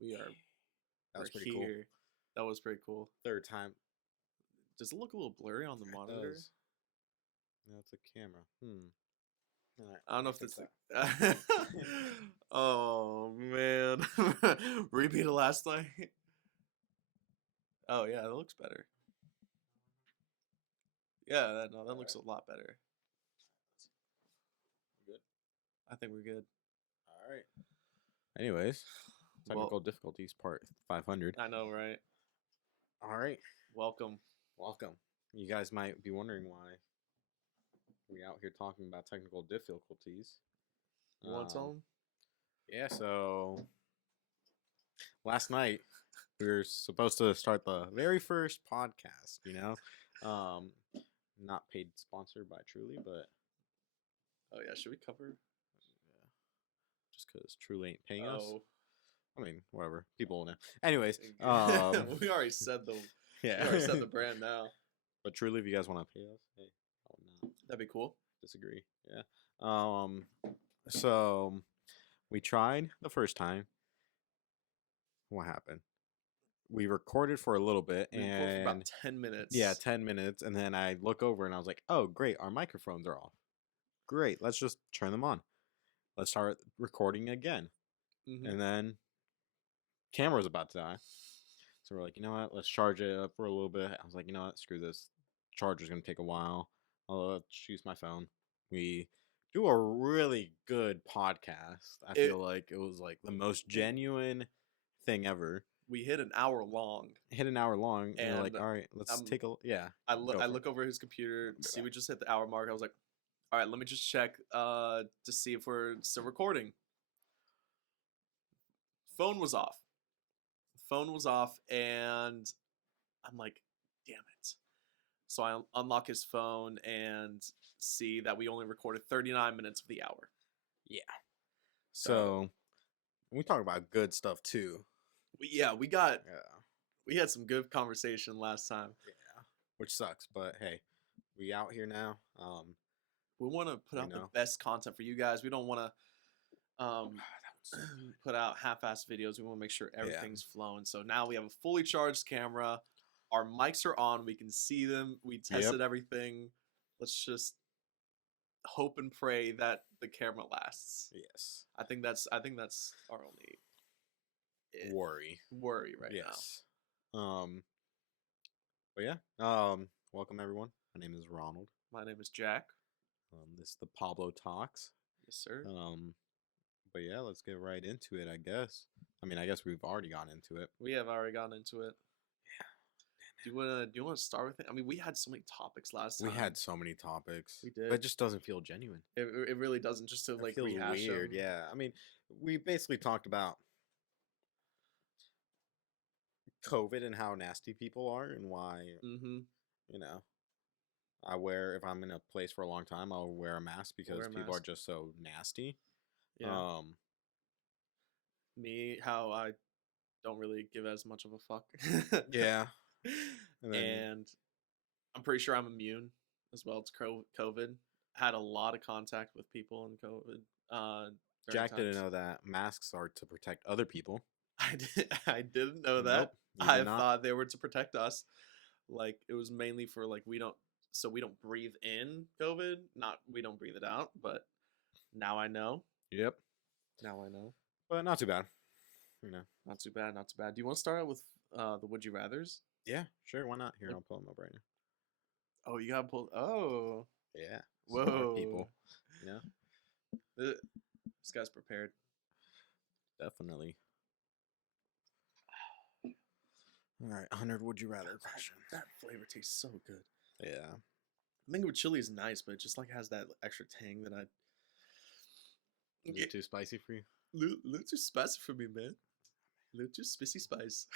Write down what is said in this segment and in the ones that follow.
We are. That was we're pretty here. cool. That was pretty cool. Third time. Does it look a little blurry on the monitor? Does. No, it's a camera. All right, I don't know if fix it's Oh man. Repeat it last night. Oh yeah, that looks better. Yeah, that looks a lot better. Good. I think we're good. All right. Anyways, technical Well, difficulties part 500. I know, right? All right. Welcome. Welcome. You guys might be wondering why we out here talking about technical difficulties. You want some? Yeah, so last night we were supposed to start the very first podcast, not paid sponsor by Truly, but Oh yeah, should we cover? just because Truly ain't paying us. Oh, I mean, whatever. People will know. Anyways, we already said the yeah, we already said the brand now. But Truly, if you guys want to pay us, hey, I would not That'd be cool. disagree. Yeah. So we tried the first time. What happened? We recorded for a little bit, We recorded for and about 10 minutes. yeah, 10 minutes, and then I look over and I was like, "Oh, great, our microphones are off. Great, let's just turn them on. Let's start recording again." Mhm. And then camera was about to die, so we're like, "You know what? Let's charge it up for a little bit." I was like, "You know what? Screw this. Charger's gonna take a while. I'll just use my phone." We do a really good podcast. I feel like it was like the most genuine thing ever. We hit an hour long. Hit an hour long, and we're like, And "All right, let's take a yeah." I go for look it. over his computer, see we just hit the hour mark. I was like, all right, let me just check to see if we're still recording. Phone was off. Phone was off, and I'm like, damn it. So I unlock his phone and see that we only recorded 39 minutes of the hour. Yeah. So we talk about good stuff too. We had some good conversation last time. Yeah. Which sucks, but hey, we out here now. We want to put out the best content for you guys. We don't want to put out half-assed videos. We want to make sure everything's flowing. So now we have a fully charged camera. Our mics are on. We can see them. We tested everything. Let's just hope and pray that the camera lasts. Yes. I think that's our only worry right now. But yeah. Welcome everyone. My name is Ronald. My name is Jack. This is the PabloTalks. Yes, sir. But yeah, let's get right into it, I guess. I mean, I guess we've already gotten into it. We have already gotten into it. Yeah. Do you wanna start with it? I mean, we had so many topics last time. We had so many topics. We did. But it just doesn't feel genuine. It really doesn't. Just to like rehash weird. them. Yeah. I mean, we basically talked about COVID and how nasty people are and why if I'm in a place for a long time, I'll wear a mask because people are just so nasty. Yeah. Me, how I don't really give as much of a fuck. Yeah. And I'm pretty sure I'm immune as well to COVID. Had a lot of contact with people in COVID. Jack didn't know that masks are to protect other people. I didn't know that. Nope, I thought they were to protect us. Like it was mainly for like we don't breathe in COVID. We don't breathe it out. But now I know. Yep. Now I know. But not too bad. Not too bad. Not too bad. Do you want to start out with the Would You Rathers? Yeah, sure. Why not? Here, I'll pull them up right now. Oh, you got pulled. Oh. Yeah. Whoa. People. This guy's prepared. Definitely. All right, 100 Would You Rather question. That flavor tastes so good. Yeah. Mango with chili is nice, but it just like has that extra tang that I. Is it too spicy for you? Little too spicy for me, man. Little too spicy spice.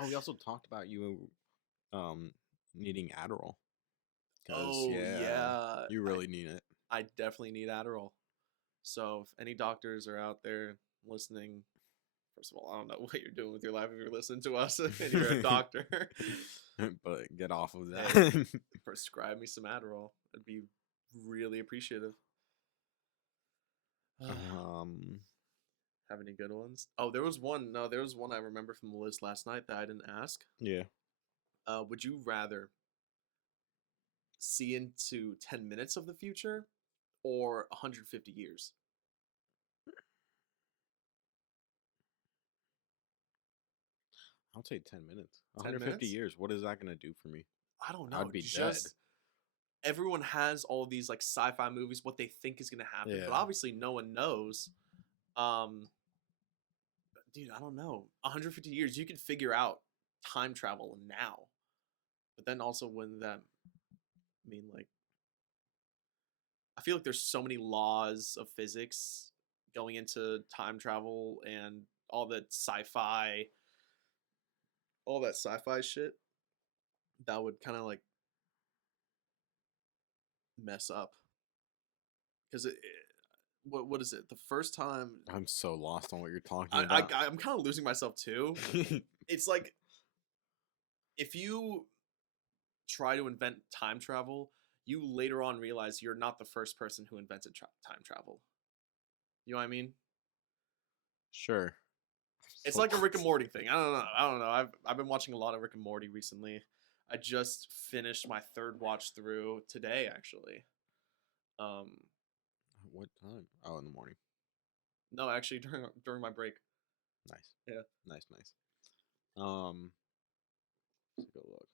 Oh, we also talked about you needing Adderall. Oh, yeah. You really need it. I definitely need Adderall. So if any doctors are out there listening, first of all, I don't know what you're doing with your life if you're listening to us and you're a doctor. But get off of that. Prescribe me some Adderall. I'd be really appreciative. Have any good ones? Oh, there was one. No, there was one I remember from the list last night that I didn't ask. Yeah. Would you rather see into 10 minutes of the future or 150 years? I'll take 10 minutes. 10 150 minutes? years. What is that going to do for me? I don't know. I'd be dead. Just everyone has all these like sci-fi movies, what they think is gonna happen, but Yeah. obviously no one knows. Um, dude, I don't know. 150 years, you could figure out time travel now, but then also wouldn't that mean like I feel like there's so many laws of physics going into time travel and all that sci-fi, all that sci-fi shit that would kind of like mess up because what is it? The first time I'm so lost on what you're talking I, about. I'm kind of losing myself too. It's like if you try to invent time travel, you later on realize you're not the first person who invented time travel. You know what I mean? Sure. It's So like a Rick and lost. Morty thing. I don't know. I don't know. I've been watching a lot of Rick and Morty recently. I just finished my third watch through today, actually. Um, What time? Oh, in the morning. no, actually during my break. Nice. Yeah. Nice, nice. Let's take a look.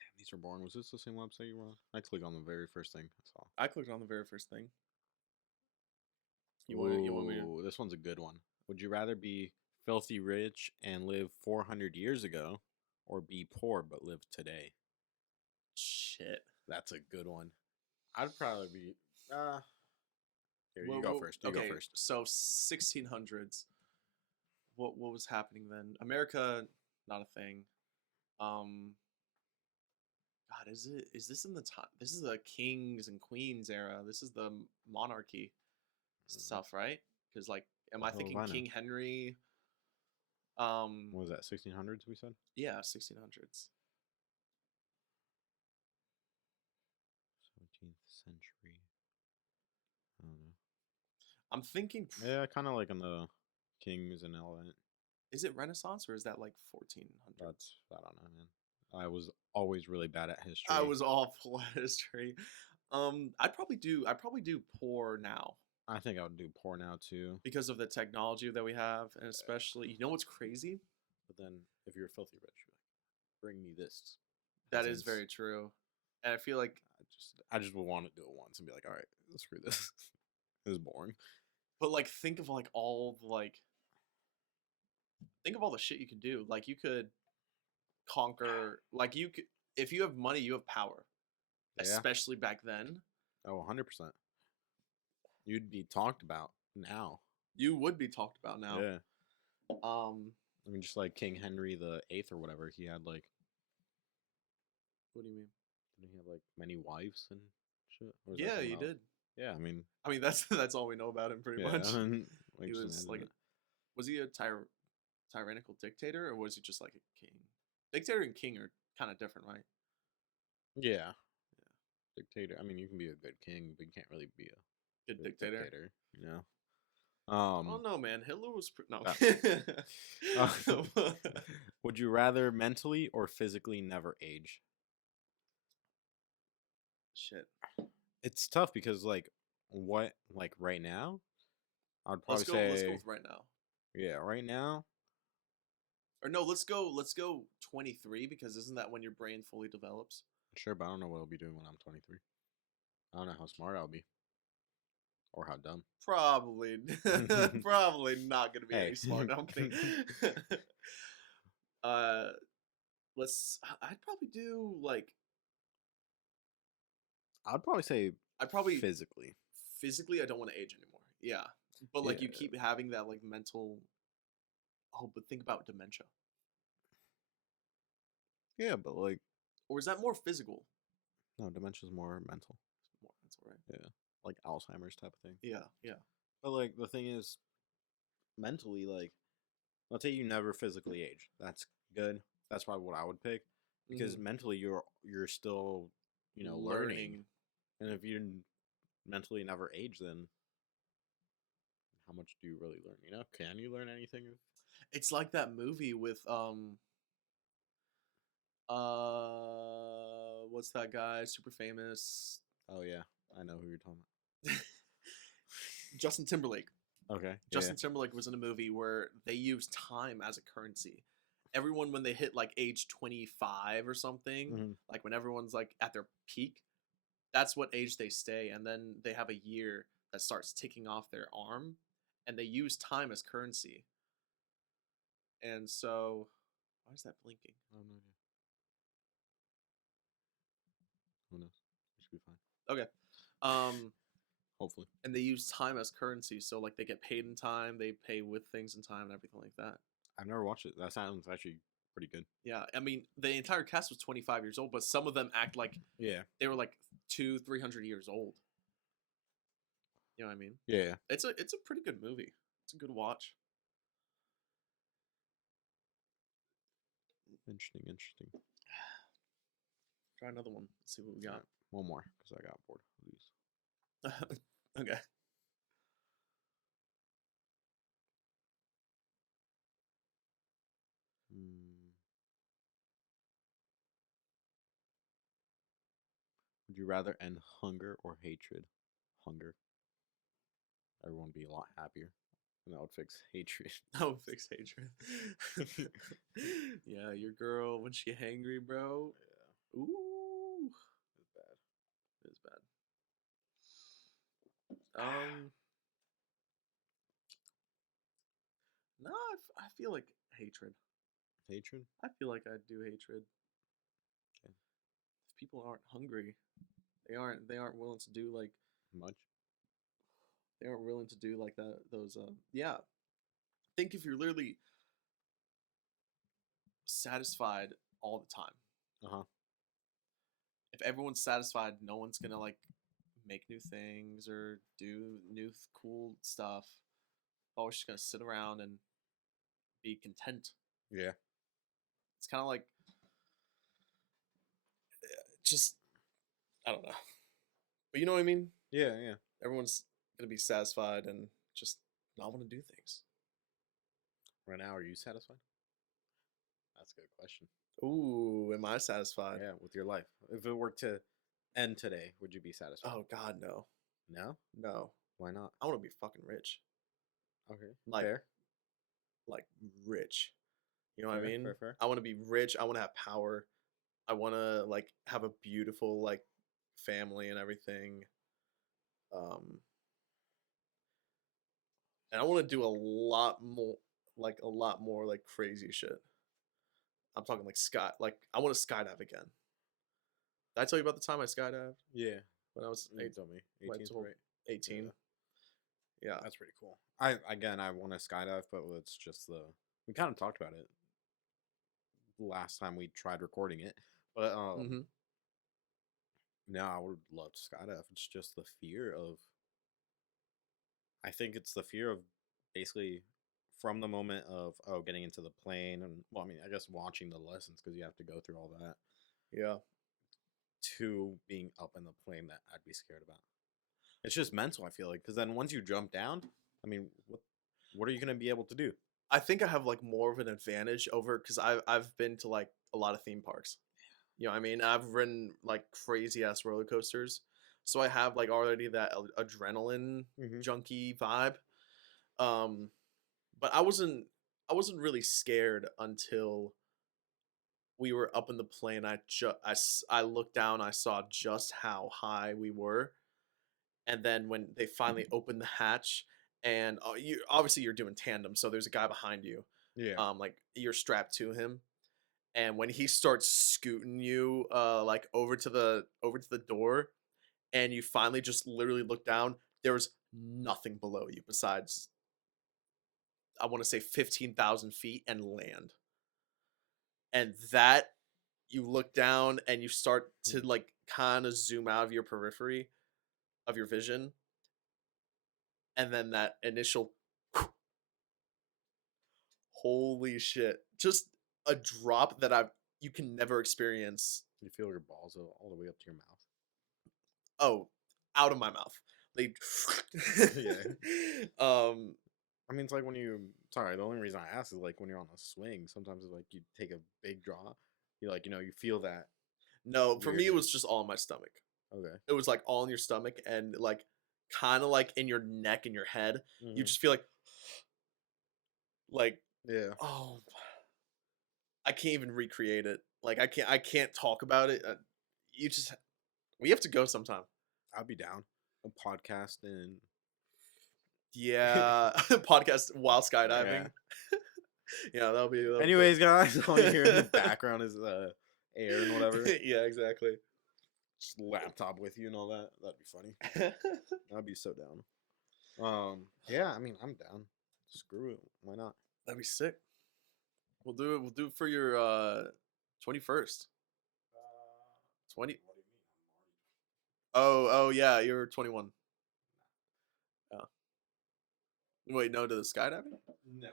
Damn, these are boring. Was this the same website you were on? I clicked on the very first thing I saw. I clicked on the very first thing. You want me to? Ooh, this one's a good one. Would you rather be filthy rich and live 400 years ago, or be poor but live today? Shit. That's a good one. I'd probably be. Here, you go first. You go okay, first. so 1600s. What was happening then? America, not a thing. Um, God, is this in the time? This is the kings and queens era. This is the monarchy stuff, right? Because like, am I Hell if thinking I know. King Henry? What was that? 1600s? We said Yeah, 1600s. 17th century. I don't know. I'm thinking. Yeah, kind of like on the kings and all that. Is it Renaissance or is that like 1400s? I don't know, man. I was always really bad at history. I was awful at history. I'd probably do poor now. I think I would do poor now too. Because of the technology that we have, and especially, you know what's crazy? But then, if you're filthy rich, you're like, bring me this. That is very true, and I feel like I just would want to do it once and be like, all right, screw this. This is boring. But like, think of like all like, think of all the shit you could do. Like, you could conquer. Like, you could if you have money, you have power. Yeah. Especially back then. Oh, 100%. You'd be talked about now. You would be talked about now. Yeah. I mean, just like King Henry the Eighth or whatever, he had like. What do you mean? Didn't he have like many wives and shit? Yeah, he did. Yeah, I mean, that's all we know about him pretty much. He was like, was he a tyrannical dictator or was he just like a king? Dictator and king are kind of different, right? Yeah. Dictator. I mean, you can be a good king, but you can't really be a good dictator. You know. Oh no, man! Hitler was no. Would you rather mentally or physically never age? Shit. It's tough because like right now, I'd probably say let's go with right now. Yeah, right now. Or no, let's go 23 because isn't that when your brain fully develops? Sure, but I don't know what I'll be doing when I'm 23. I don't know how smart I'll be. Or how dumb. Probably not gonna be any smart. No, I'm kidding. I'd probably do like. I'd probably say. Physically. Physically, I don't want to age anymore. Yeah, but like you keep having that like mental. Oh, but think about dementia. Yeah, but like. Or is that more physical? No, dementia's more mental. More mental, right? Yeah, like Alzheimer's type of thing. Yeah, yeah. But like the thing is, mentally, like, let's say you never physically age. That's good. That's probably what I would pick because mentally you're still, learning. And if you mentally never age, then how much do you really learn? You know, can you learn anything? It's like that movie with what's that guy? Super famous. Oh yeah, I know who you're talking about. Justin Timberlake. Okay. Justin Timberlake was in a movie where they used time as a currency. Everyone, when they hit like age 25 or something, like when everyone's like at their peak, that's what age they stay. And then they have a year that starts ticking off their arm, and they use time as currency. And so, why is that blinking? I have no idea. Who knows? It should be fine. Okay. Hopefully. And they use time as currency, so like they get paid in time, they pay with things in time, and everything like that. I've never watched it. That sounds actually pretty good. Yeah, I mean the entire cast was 25 years old, but some of them act like they were like 200-300 years old. You know what I mean? Yeah. It's a pretty good movie. It's a good watch. Interesting. Try another one. Let's see what we got. Right. One more, because I got bored of these. Okay. Would you rather end hunger or hatred? Hunger. Everyone would be a lot happier. And that would fix hatred. That would fix hatred. Yeah, your girl, when she hangry, bro. Yeah. Ooh. It's bad. It's bad. No, I feel like hatred. Hatred? I feel like I do hatred. Okay. If people aren't hungry, they aren't willing to do like much. They aren't willing to do like that. Those yeah. Think if you're literally satisfied all the time. If everyone's satisfied, no one's gonna like make new things or do new cool stuff. Always just gonna sit around and be content. Yeah. It's kind of like just I don't know, but you know what I mean. Yeah. Everyone's gonna be satisfied and just not want to do things. Right now, are you satisfied? That's a good question. Ooh, am I satisfied? Yeah, with your life. If it were to end today, would you be satisfied? Oh God, no. No? No. Why not? I want to be fucking rich. Okay. Like, fair. Like rich. You know what I mean? Fair. I want to be rich. I want to have power. I want to like have a beautiful like family and everything. And I want to do a lot more like crazy shit. I'm talking like I want to skydive again. Did I tell you about the time I skydived? Yeah. When I was you told me 18, right? 18. Yeah. That's pretty cool. I want to skydive, but it's just we kind of talked about it last time we tried recording it. But no, I would love to skydive. It's just the fear of I think it's the fear of basically from the moment of getting into the plane and well, I mean, I guess watching the lessons because you have to go through all that. Yeah. To being up in the plane that I'd be scared about. It's just mental, I feel like, because then once you jump down, I mean, what are you gonna be able to do? I think I have like more of an advantage over because I've been to like a lot of theme parks. You know what I mean? I've ridden like crazy ass roller coasters. So I have like already that adrenaline junkie vibe. But I wasn't really scared until we were up in the plane. I looked down, I saw just how high we were. And then when they finally opened the hatch and you're doing tandem, so there's a guy behind you. Yeah. Like you're strapped to him. And when he starts scooting you like over to the door and you finally just literally look down, there was nothing below you besides I want to say 15,000 feet and land. And that you look down and you start to like kind of zoom out of your periphery of your vision. And then that initial holy shit, just a drop that you can never experience. You feel your balls all the way up to your mouth. Oh, out of my mouth. They yeah. I mean, it's like when you. Sorry, the only reason I ask is like when you're on a swing. Sometimes it's like you take a big draw. You like you feel that. No, for me it was just all in my stomach. Okay. It was like all in your stomach and like kind of like in your neck and your head. You just feel like yeah. oh, I can't even recreate it. Like I can't talk about it. We have to go sometime. I'd be down. A podcast and yeah, podcast while skydiving. Yeah, that'll be. Anyways, guys, all you hear in the background is air and whatever. Yeah, exactly. Just laptop with you and all that. That'd be funny. I'd be so down. Yeah, I mean, I'm down. Screw it. Why not? That'd be sick. We'll do it. We'll do it for your 21st. 20. Oh yeah, you're 21. Oh. Wait, no to the skydiving? No.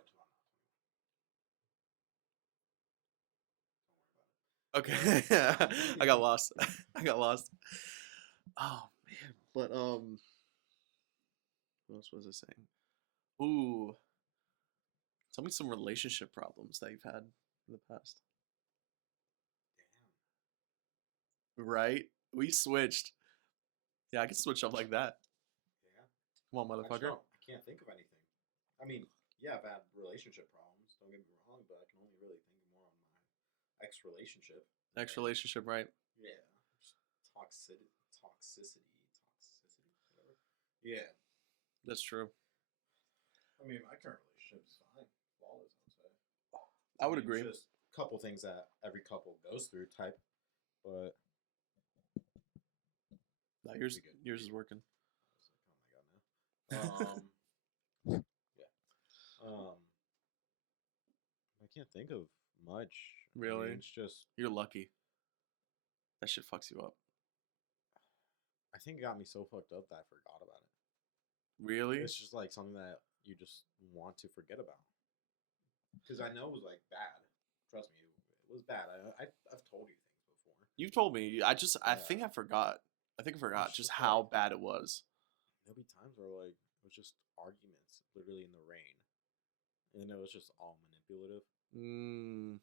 Okay. I got lost. I got lost. Oh man. But what else was I saying? Ooh. Tell me some relationship problems that you've had in the past. Right? We switched. Yeah, I can switch up like that. Yeah. Come on, motherfucker. I can't think of anything. I mean, yeah, I've had relationship problems. Don't get me wrong, but I can only really think more on my ex-relationship. Ex-relationship, right? Yeah. Toxicity, whatever. Yeah. That's true. I mean, my current relationship is fine. Flawless, I would say. I would agree. Just a couple things that every couple goes through type, but no, yours is working. Oh my god, man. Yeah. I can't think of much. Really? I mean, it's just you're lucky. That shit fucks you up. I think it got me so fucked up that I forgot about it. Really? It's just like something that you just want to forget about. Because I know it was like bad. Trust me, it was bad. I've told you things before. You've told me. I think I forgot. I think I forgot just how bad it was. There'll be times where like it was just arguments, literally in the rain, and it was just all manipulative. I'm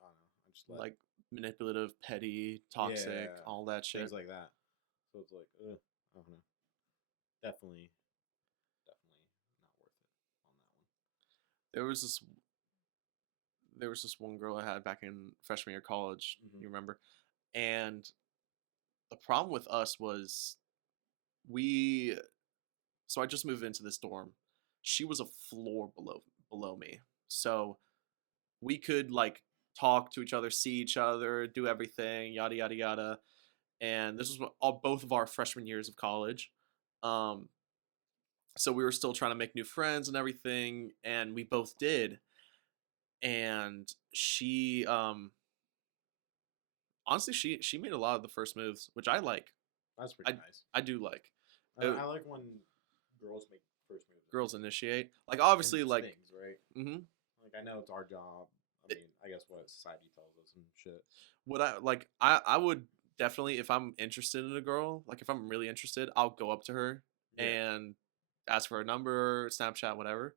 like, I don't know. I just like manipulative, petty, toxic, all that shit. Things like that. So it's like, I don't know. Definitely not worth it on that one. There was this one girl I had back in freshman year of college. You remember? And the problem with us was so I just moved into this dorm. She was a floor below me. So we could like talk to each other, see each other, do everything, yada yada yada. And this was both of our freshman years of college. So we were still trying to make new friends and everything, and we both did. And she honestly she made a lot of the first moves, which I like. That's pretty nice. I do like. I like when girls make first moves. Girls initiate. Like obviously like things, right? Like I know it's our job. I mean, I guess what society tells us and shit. What I would definitely, if I'm interested in a girl, like if I'm really interested, I'll go up to her and ask for her number, Snapchat, whatever.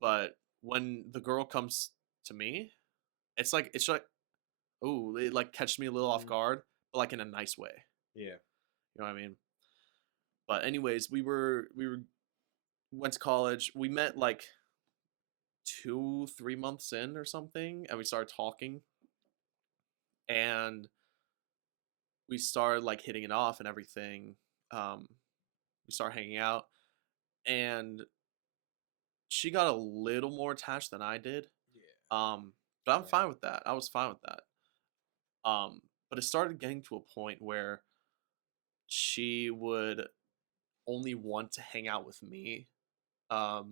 But when the girl comes to me, it's like oh, it like catches me a little off guard, but like in a nice way. Yeah. You know what I mean? But anyways, we went to college. We met like 2-3 months in or something, and we started talking. And we started like hitting it off and everything. We started hanging out, and she got a little more attached than I did. Yeah. But I'm fine with that. I was fine with that. But it started getting to a point where she would only want to hang out with me. Not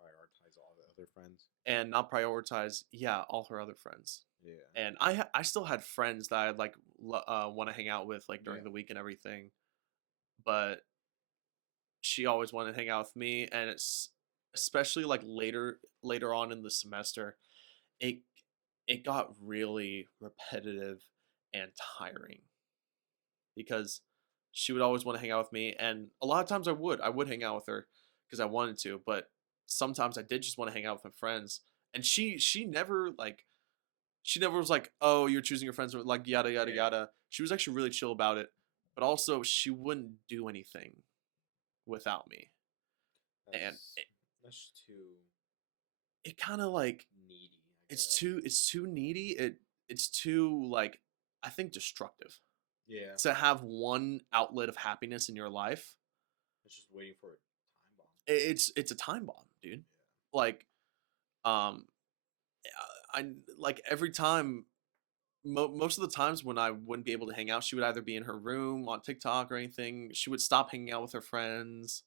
prioritize all the other friends. And not prioritize, all her other friends. Yeah. And I still had friends that I'd like want to hang out with like during the week and everything. But she always wanted to hang out with me, and it's especially like later on in the semester, it got really repetitive and tiring because she would always want to hang out with me, and a lot of times I would hang out with her because I wanted to, but sometimes I did just want to hang out with my friends. And she never like she never was like, "Oh, you're choosing your friends," or like yada yada Yeah. yada. She was actually really chill about it, but also she wouldn't do anything without me, and That's that's too it kind of like needy, I guess. it's too needy. It's too like I think destructive Yeah. to have one outlet of happiness in your life. It's just waiting for a time bomb. It's a time bomb, dude. Like um I like every time most of the times when I wouldn't be able to hang out, she would either be in her room on TikTok or anything. She would stop hanging out with her friends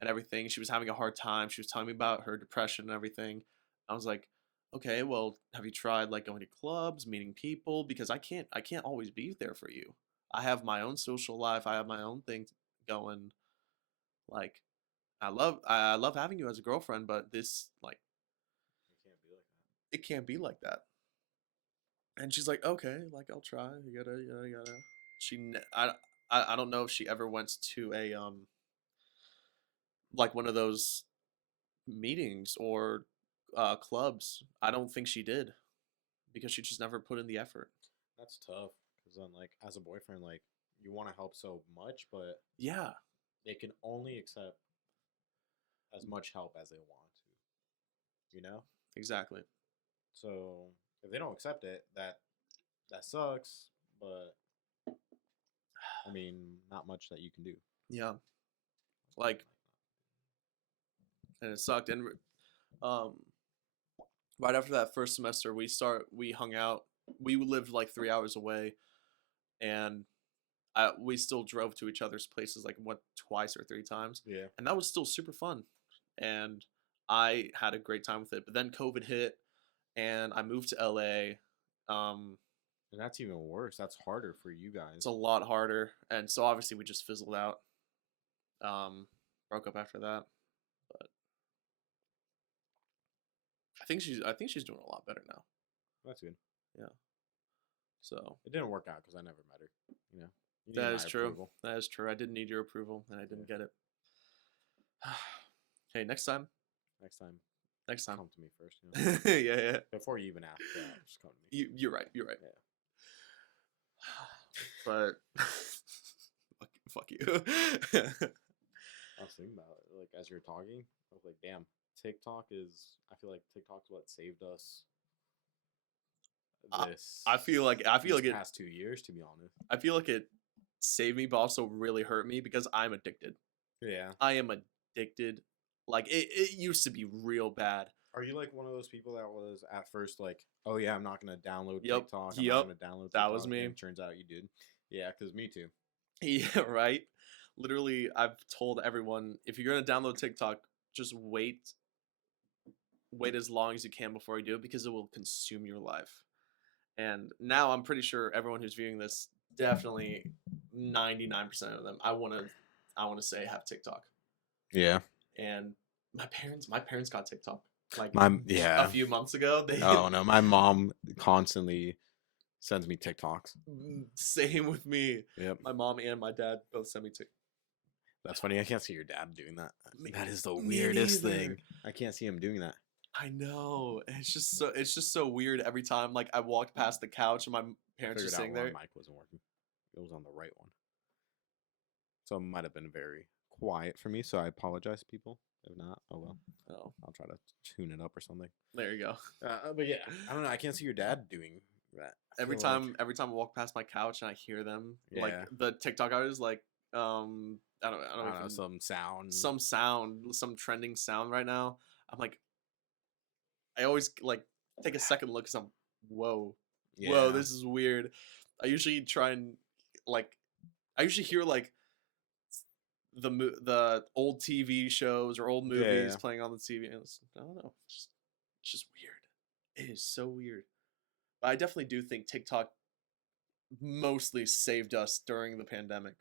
and everything. She was having a hard time. She was telling me about her depression and everything. I was like, okay, well, have you tried like going to clubs, meeting people? Because I can't always be there for you. I have my own social life. I have my own thing going. Like, I love having you as a girlfriend, but this like It can't be like that. it can't be like that. And she's like, okay, like I'll try. Yada yada yada. She, I don't know if she ever went to a like one of those meetings or clubs. I don't think she did because she just never put in the effort. That's tough because then, like, as a boyfriend, like, you want to help so much, but Yeah, they can only accept as much help as they want to. You know. exactly. So if they don't accept it, that sucks. But I mean, not much that you can do. Yeah, like, and it sucked. And um, right after that first semester, we hung out. We lived like 3 hours away, and we still drove to each other's places like what twice or three times, Yeah. and that was still super fun, and I had a great time with it. But then COVID hit, and I moved to LA. Um, And that's even worse. That's harder for you it's guys. a lot harder, and so obviously we just fizzled out. Broke up after that, but I think she's doing a lot better now. That's good. Yeah. So It didn't work out because I never met her. You know, you that needed is my true. approval. That is true. I didn't need your approval, and I didn't get it. Hey, next time. Next time, Next time. come to me first. You know? Yeah, yeah. Before you even ask that, just come to me. You're right. You're right. Yeah. But fuck you. I was thinking about it, like as you're talking, I was like, damn, TikTok is. I feel like TikTok's what saved us. This. I feel like it past 2 years, to be honest. I feel like it saved me, but also really hurt me because I'm addicted. Yeah. I am addicted. Like it used to be real bad. Are you like one of those people that was at first like, oh yeah, I'm not gonna download Yep. TikTok. I'm Yep. not gonna download TikTok. That was me. And turns out you did. Yeah, because me too. Yeah, right. Literally, I've told everyone if you're gonna download TikTok, just wait as long as you can before you do it because it will consume your life. And now I'm pretty sure everyone who's viewing this, definitely 99% of them, I want to say have TikTok. Yeah. And my parents got TikTok like a few months ago. Oh no, my mom constantly sends me TikToks. Same with me. Yep. My mom and my dad both send me TikTok. That's funny. I can't see your dad doing that. That is the weirdest thing. I can't see him doing that. I know. It's just so weird every time. Like I walked past the couch and my parents are sitting there. My mic wasn't working. It was on the right one, so it might have been very quiet for me. So I apologize, people. If not, oh well. Oh, I'll try to tune it up or something. there you go. But yeah, I don't know. I can't see your dad doing that. Every time I walk past my couch and I hear them, like the TikTok artists, like I don't know, some sound, some trending sound right now. I'm like, I always like take a second look because I'm whoa, this is weird. I usually try and like, I usually hear like the old TV shows or old movies playing on the TV, and I don't know, it's just weird. It is so weird. But I definitely do think TikTok mostly saved us during the pandemic.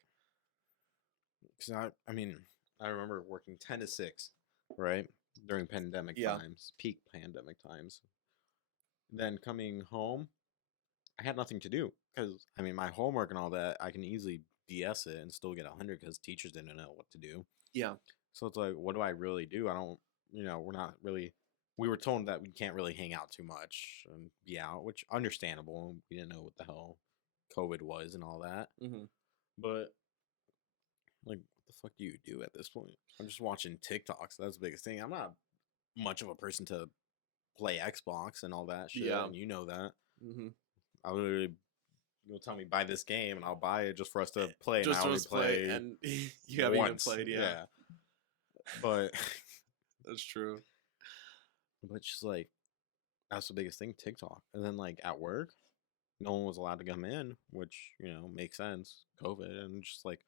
Because I mean, I remember working 10 to 6, right? During pandemic times, peak pandemic times. Then coming home, I had nothing to do because I mean, my homework and all that I can easily DS it and still get 100 because teachers didn't know what to do. Yeah. So it's like, what do I really do? I don't, we're not really. We were told that we can't really hang out too much and be out, which understandable. We didn't know what the hell COVID was and all that. Mm-hmm. But like, what the fuck do you do at this point? I'm just watching TikToks. That's the biggest thing. I'm not much of a person to play Xbox and all that shit, and you know that. Mm-hmm. I literally, you'll tell me buy this game, and I'll buy it just for us to play. Just and I to play, and you haven't even played, yeah. But that's true. But just like, that's the biggest thing, TikTok. And then like at work, no one was allowed to come in, which makes sense, COVID, and just like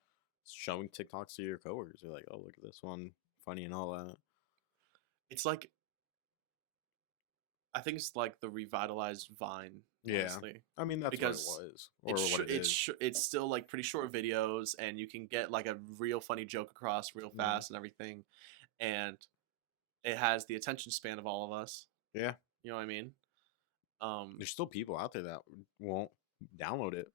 showing TikToks to your coworkers. You're like, oh, look at this one, funny and all that. It's like, I think it's like the revitalized Vine. Honestly. Yeah, I mean that's because what it was. It's still like pretty short videos, and you can get like a real funny joke across real fast and everything, and it has the attention span of all of us. Yeah, you know what I mean. There's still people out there that won't download it.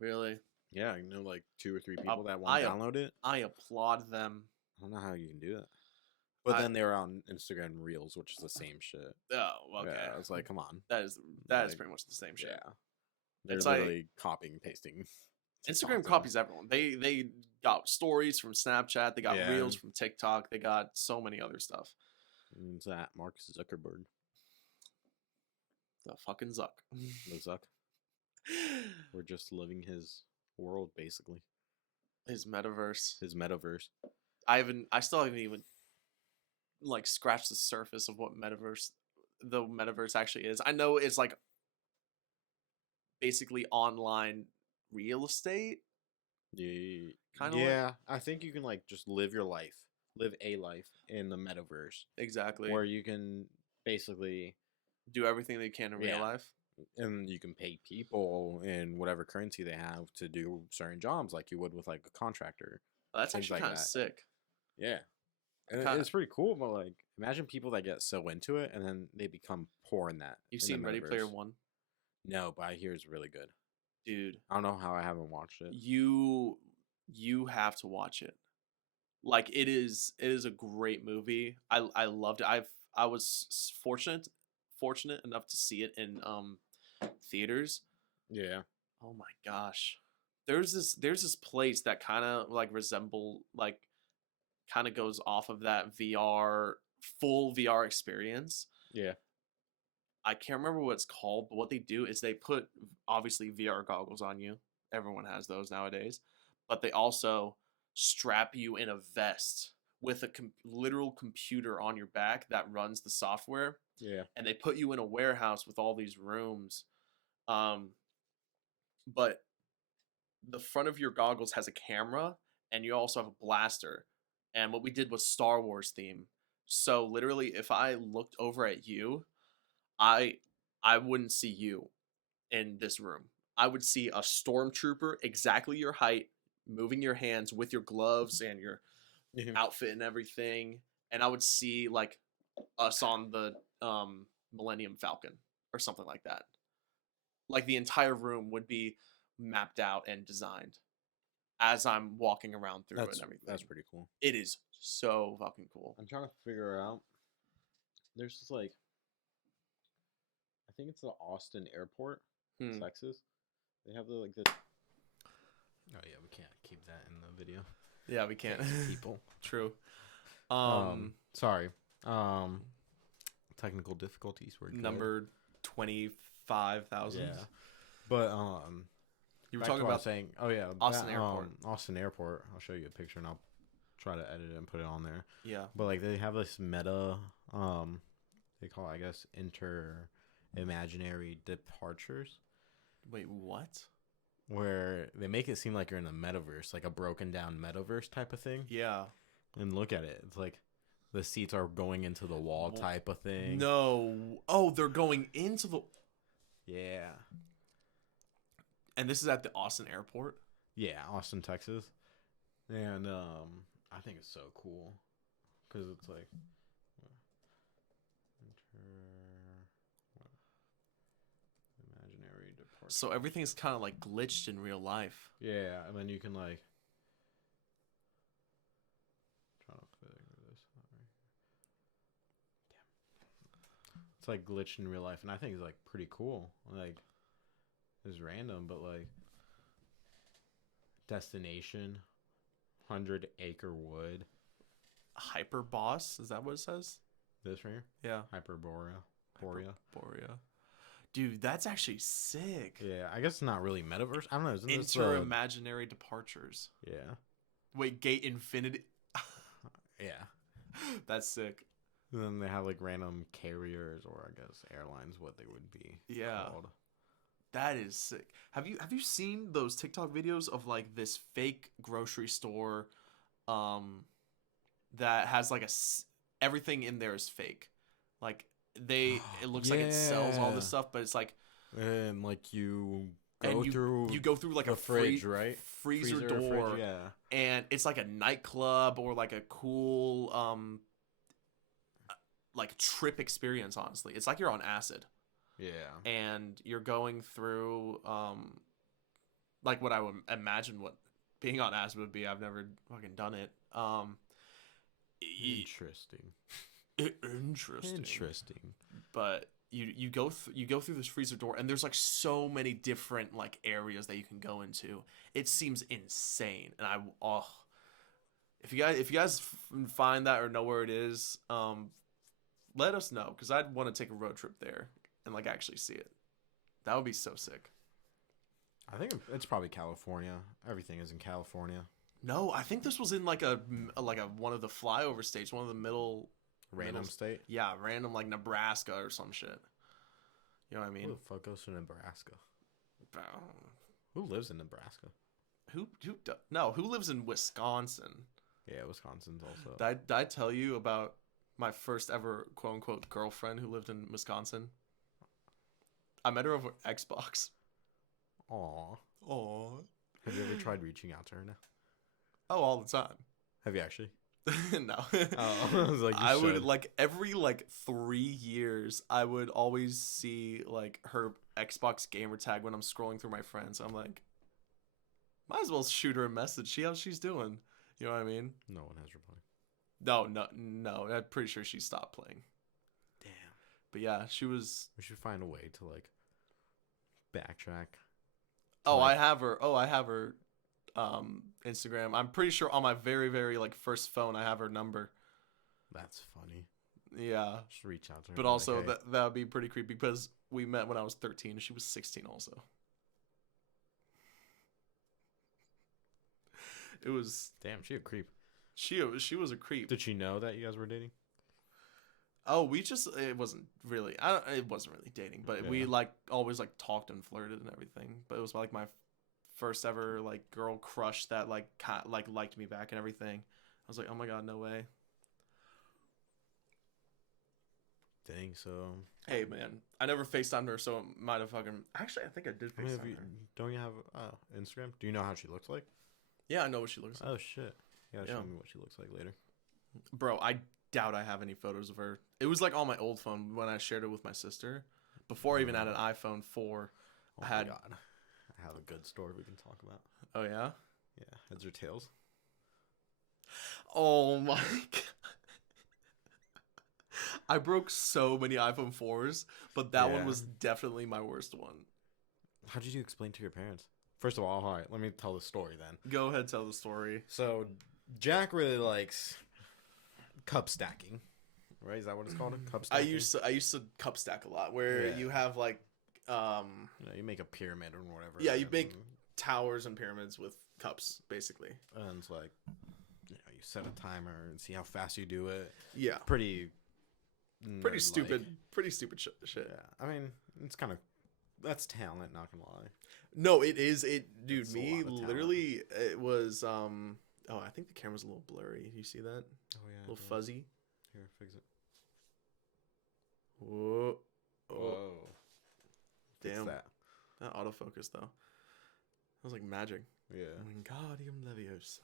Really? Yeah, like 2 or 3 people that won't download it. I applaud them. I don't know how you can do that. But then they were on Instagram Reels, which is the same shit. Oh, okay. Yeah, it's like, come on. That is pretty much the same shit. Yeah. They're literally copying and pasting. Instagram copies everyone. They got stories from Snapchat. They got Reels from TikTok. They got so many other stuff. It's that Mark Zuckerberg. The fucking Zuck. The Zuck. We're just living his world, basically. His metaverse. I still haven't even like scratched the surface of what the metaverse actually is. I know it's like basically online real estate. Yeah. Kind of. Yeah, I think you can like just live a life in the metaverse. Exactly. Where you can basically do everything they can in real life. And you can pay people in whatever currency they have to do certain jobs like you would with like a contractor. Well, that's actually kind of sick. Yeah. And it's pretty cool, but like imagine people that get so into it and then they become poor in that. You've seen Ready Player One? No, but I hear it's really good. Dude. I don't know how I haven't watched it. You have to watch it. Like it is a great movie. I loved it. I was fortunate enough to see it in theaters. Yeah. Oh my gosh. There's this place that kind of like kind of goes off of that full VR experience. Yeah. I can't remember what it's called, but what they do is they put obviously VR goggles on you. Everyone has those nowadays, but they also strap you in a vest with a literal computer on your back that runs the software. Yeah. And they put you in a warehouse with all these rooms. But the front of your goggles has a camera and you also have a blaster. And what we did was Star Wars theme. So literally if I looked over at you, I wouldn't see you in this room. I would see a stormtrooper exactly your height, moving your hands with your gloves and your outfit and everything, and I would see like us on the Millennium Falcon or something like that. Like the entire room would be mapped out and designed as I'm walking around through it and everything. That's pretty cool. It is so fucking cool. I'm trying to figure out. There's just like, I think it's the Austin Airport, Texas. They have the Oh yeah, we can't keep that in the video. Yeah, we can't. People. True. Sorry. Technical difficulties were number 25,000. Yeah. But you were talking about saying, oh yeah, Austin Airport. Austin Airport. I'll show you a picture and I'll try to edit it and put it on there. Yeah. But like they have this meta they call it, I guess, imaginary departures. Wait, what? Where they make it seem like you're in a metaverse, like a broken down metaverse type of thing. Yeah. And look at it. It's like the seats are going into the wall type of thing. No. Oh, they're going into the... Yeah. And this is at the Austin Airport? Yeah, Austin, Texas. And I think it's so cool. Because it's like... Imaginary departure. So everything's kind of like glitched in real life. Yeah, and then you can like. Trying to figure this out right here. Damn. It's like glitched in real life, and I think it's like pretty cool. Like, it's random, but like. Destination, 100-acre wood. Hyper boss, is that what it says? This right here? Yeah. Hyperborea. Dude, that's actually sick. Yeah, I guess it's not really metaverse. I don't know. Inter-imaginary departures. Yeah. Wait, gate infinity. Yeah. That's sick. And then they have like random carriers, or I guess airlines, what they would be called. That is sick. Have you seen those TikTok videos of like this fake grocery store that has like everything in there is fake. Like it looks like it sells all this stuff, but it's like and like you go through like a a fridge, right? Freezer door. Fridge, yeah. And it's like a nightclub or like a cool like trip experience, honestly. It's like you're on acid. Yeah. And you're going through like what I would imagine what being on acid would be. I've never fucking done it. Interesting. But you go through this freezer door, and there's like so many different like areas that you can go into. It seems insane, and if you guys find that or know where it is, let us know, because I'd want to take a road trip there and like actually see it. That would be so sick. I think it's probably California. Everything is in California. No, I think this was in like a one of the flyover states, one of the middle state. Yeah, random like Nebraska or some shit. You know what I mean? Who the fuck goes to Nebraska? Who lives in Nebraska? Who lives in Wisconsin? Yeah, Wisconsin's also. Did I tell you about my first ever quote unquote girlfriend who lived in Wisconsin? I met her over Xbox. Aww. Have you ever tried reaching out to her now? Oh, all the time. Have you actually? No. Oh, I was like, I would like every like 3 years, I would always see like her Xbox gamer tag when I'm scrolling through my friends. I'm like, might as well shoot her a message, see how she's doing. You know what I mean? No one has replied. No. I'm pretty sure she stopped playing. Damn. But yeah, she was. We should find a way to like backtrack. I have her Instagram. I'm pretty sure on my very, very like first phone I have her number. That's funny. Yeah. Just reach out to her. But also like, hey. that would be pretty creepy because we met when I was 13 and she was 16 also. It was damn, she a creep. She was a creep. Did she know that you guys were dating? Oh, it wasn't really dating, but we like always like talked and flirted and everything. But it was like my first ever like girl crush that like liked me back and everything. I was like, oh my god, no way. Dang, so hey man, I never FaceTimed her, so it might have fucking actually I think I did FaceTime her. Don't you have Instagram? Do you know how she looks like? Yeah, I know what she looks like. Oh shit. Yeah, show me what she looks like later. Bro, I doubt I have any photos of her. It was like on my old phone when I shared it with my sister. Before I even had an iPhone 4. Oh my god. I have a good story we can talk about. Oh yeah? Yeah. Heads or tails? Oh my god. I broke so many iPhone 4s, but that one was definitely my worst one. How did you explain to your parents? First of all right, let me tell the story then. Go ahead, tell the story. So, Jack really likes cup stacking, right? Is that what it's called? Cup stacking? I used to cup stack a lot, where you have like, you make a pyramid or whatever. Yeah, you make towers and pyramids with cups, basically. And it's like, you set a timer and see how fast you do it. Yeah, pretty stupid shit. Yeah, I mean, it's kind of that's talent, not gonna lie. No, it is. Dude, it's me literally. It was. I think the camera's a little blurry. You see that? Oh yeah. A little fuzzy. Here, fix it. Whoa. Damn. That autofocus though. That was like magic. Yeah. Wingardium Leviosa.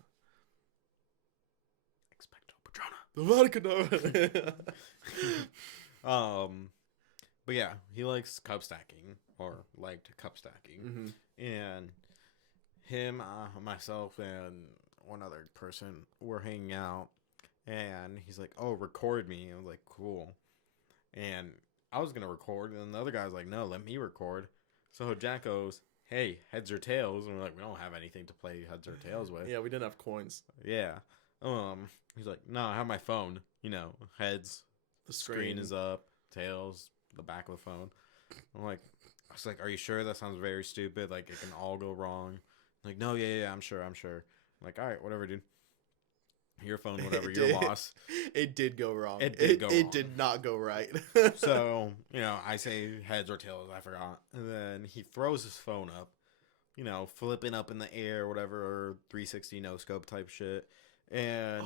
Expecto Patronum. The Vatican. But yeah, he likes cup stacking, or liked cup stacking. Mm-hmm. And him, myself, and one other person were hanging out. And he's like, oh, record me. I was like, cool. And I was going to record. And the other guy was like, no, let me record. So Jack goes, hey, heads or tails? And we're like, we don't have anything to play heads or tails with. Yeah, we didn't have coins. Yeah. He's like, no, I have my phone. You know, heads, the screen is up. Tails, the back of the phone. I was like, are you sure? That sounds very stupid. Like, it can all go wrong. Like, no, yeah, I'm sure. I'm like, all right, whatever, dude. Your phone, whatever, your loss. It did go wrong. It did go wrong. It did not go right. So, I say heads or tails, I forgot. And then he throws his phone up, flipping up in the air, whatever, or 360 no scope type shit. And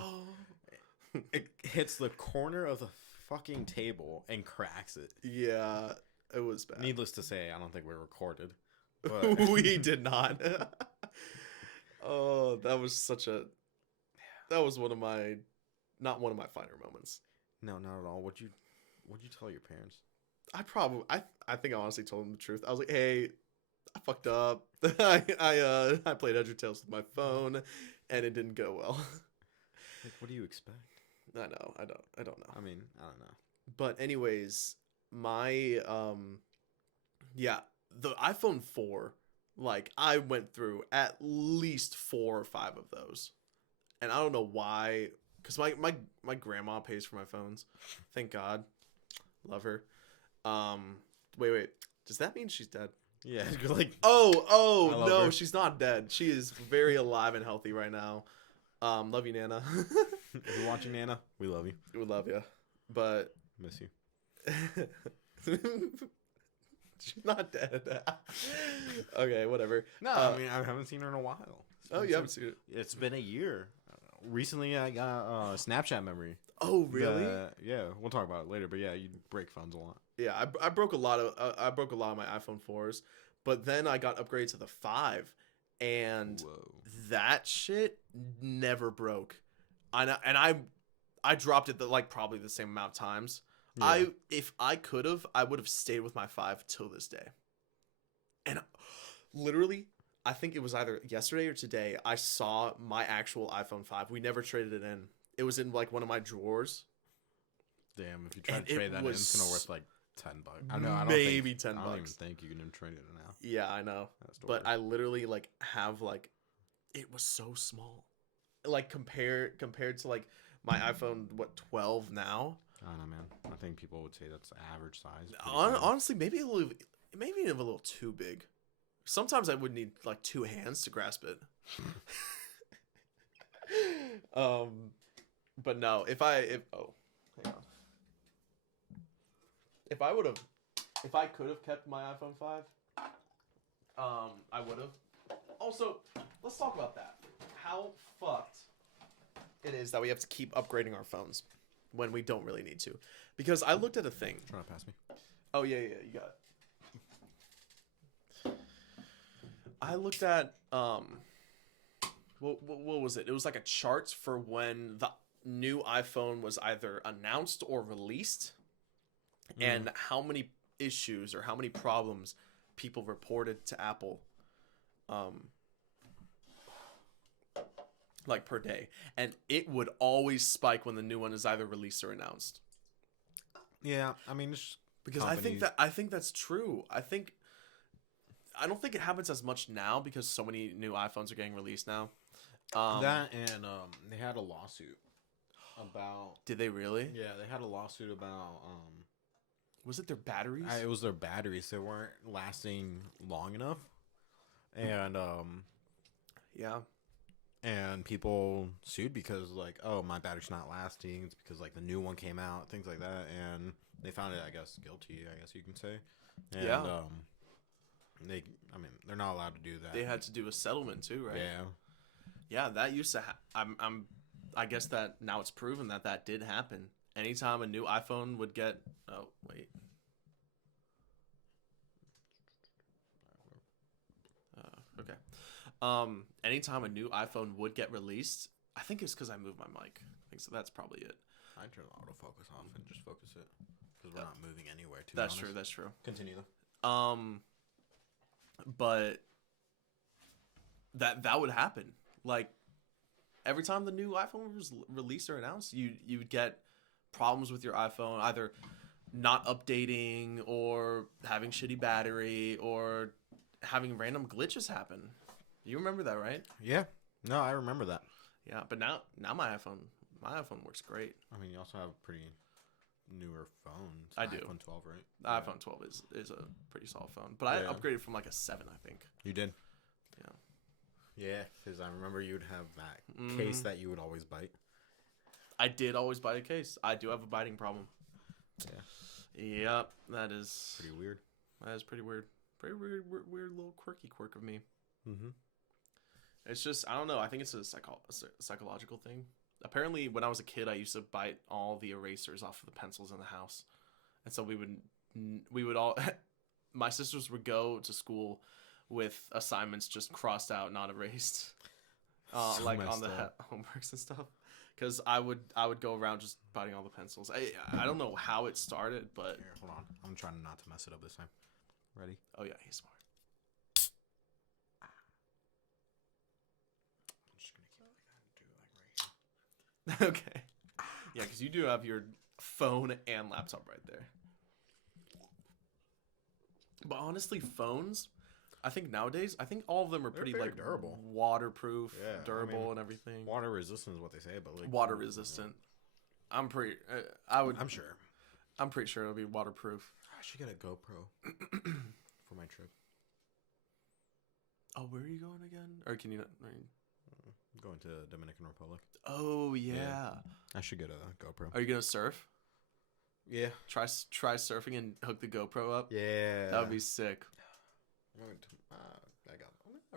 it hits the corner of the fucking table and cracks it. Yeah, it was bad. Needless to say, I don't think we recorded. But we did not. Oh, that was one of my, not one of my finer moments. No, not at all. What'd you tell your parents? I think I honestly told them the truth. I was like, hey, I fucked up. I played Edge or Tails with my phone, and it didn't go well. Like, what do you expect? I know. I don't know. I mean, I don't know. But anyways, my the iPhone 4, like, I went through at least 4 or 5 of those. And I don't know why, because my grandma pays for my phones. Thank God. Love her. Wait. Does that mean she's dead? Yeah, you're like, oh no, she's not dead. She is very alive and healthy right now. Love you, Nana. If you're watching, Nana, we love you. We love you, but miss you. She's not dead. Okay, whatever. No, I mean, I haven't seen her in a while. You haven't seen it? It's been a year. Recently, I got a Snapchat memory. Oh, really? Yeah, we'll talk about it later. But yeah, you break phones a lot. Yeah, I broke a lot of my iPhone 4s, but then I got upgraded to the 5, and that shit never broke. I dropped it probably the same amount of times. Yeah. If I could have, I would have stayed with my 5 till this day. And literally, I think it was either yesterday or today, I saw my actual iPhone 5. We never traded it in. It was in one of my drawers. Damn, if you try to trade that in, it's gonna worth $10. I know. I don't maybe $10. I don't even think you can trade it now. Yeah, I know. But I literally have it was so small. Compared to my iPhone 12 now. I don't know, man. I think people would say that's average size. Honestly, maybe a little too big. Sometimes I would need 2 hands to grasp it. But no, if hang on. If I could have kept my iPhone 5, I would have. Also, let's talk about that. How fucked it is that we have to keep upgrading our phones when we don't really need to. Because I looked at a thing. Trying to pass me. Oh, yeah, you got it. I looked at, what was it? It was a chart for when the new iPhone was either announced or released, and how many issues or how many problems people reported to Apple, per day. And it would always spike when the new one is either released or announced. Yeah, I mean, it's because I think that's true. I don't think it happens as much now because so many new iPhones are getting released now. That and they had a lawsuit about. Did they really? Yeah, they had a lawsuit about. Was it their batteries? It was their batteries. They weren't lasting long enough, and yeah. And people sued because my battery's not lasting. It's because the new one came out, things like that, and they found it, I guess, guilty. I guess you can say. And, yeah. They're not allowed to do that. They had to do a settlement too, right? Yeah. Yeah, that used to. I guess that now it's proven that did happen. Anytime a new iPhone would get. Oh wait. Okay. Anytime a new iPhone would get released, I think it's because I moved my mic. I think so. That's probably it. I turn autofocus off and just focus it. because we're not moving anywhere. That's true. That's true. Continue though. But that would happen. Like every time the new iPhone was released or announced, you would get problems with your iPhone, either not updating or having shitty battery or having random glitches happen. You remember that, right? Yeah. No, I remember that. Yeah, but now my iPhone works great. I mean, you also have pretty newer phones. I do. iPhone 12, right? The iPhone 12 is a pretty solid phone, but I upgraded from like a 7, I think. You did? Yeah. Yeah, because I remember you'd have that case that you would always bite. I did always bite a case. I do have a biting problem. Yeah. Yep, that is pretty weird. That is pretty weird. Pretty weird little quirky quirk of me. Mm-hmm. It's just, I don't know. I think it's a psychological thing. Apparently, when I was a kid, I used to bite all the erasers off of the pencils in the house. And so we would all, my sisters would go to school with assignments just crossed out, not erased. Like on the homeworks and stuff. Because I would go around just biting all the pencils. I don't know how it started, but... Here, hold on. I'm trying not to mess it up this time. Ready? Oh, yeah, he's smart. I'm just going to keep it like that and do it like right here. Okay. Yeah, because you do have your phone and laptop right there. But honestly, phones, I think nowadays, all of them are pretty like durable, waterproof, durable, and everything. Water resistant is what they say, but like water resistant. I'm pretty. I'm sure. I'm pretty sure it'll be waterproof. I should get a GoPro for my trip. Oh, where are you going again? Or can you not? I'm going to Dominican Republic. Oh yeah. I should get a GoPro. Are you gonna surf? Yeah. Try surfing and hook the GoPro up. Yeah. That would be sick. I'm going to.